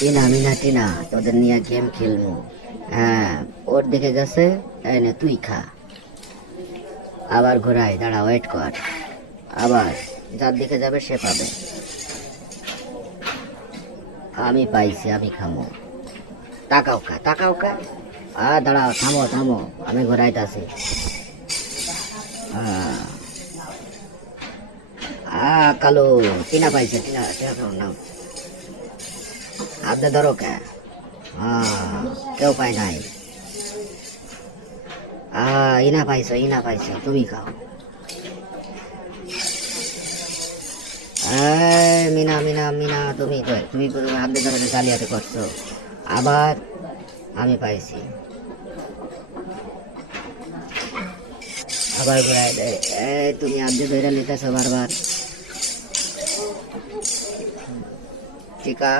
টিনা মিনা টিনা তোদের নিয়ে গেম খেলবো। হ্যাঁ, ওর দিকে গেছে, তাই না, তুই খা। আবার ঘোরাই, দাঁড়া, ওয়েট কর। আবার যার দিকে যাবে সে পাবে। আমি পাইছি, আমি খামো। তাকাও কা, তাকাও কা। দাঁড়াও, থামো থামো, আমি ঘোরাইতাছি। কালো। টিনা পাইছে, টিনা টিনা খাও, নাও। হাতে ধরো কে। কেউ পায় নাই। ইনা পাইছো, ইনা পাইছো, তুমি খাও। মিনা মিনা মিনা, তুমি হাতে ধরে জালিয়াতি করছো। আবার আমি পাইছি। আবার ঘুরাই দেয়। তুমি হাতে ধরে নিতেছো বারবার। টিকা।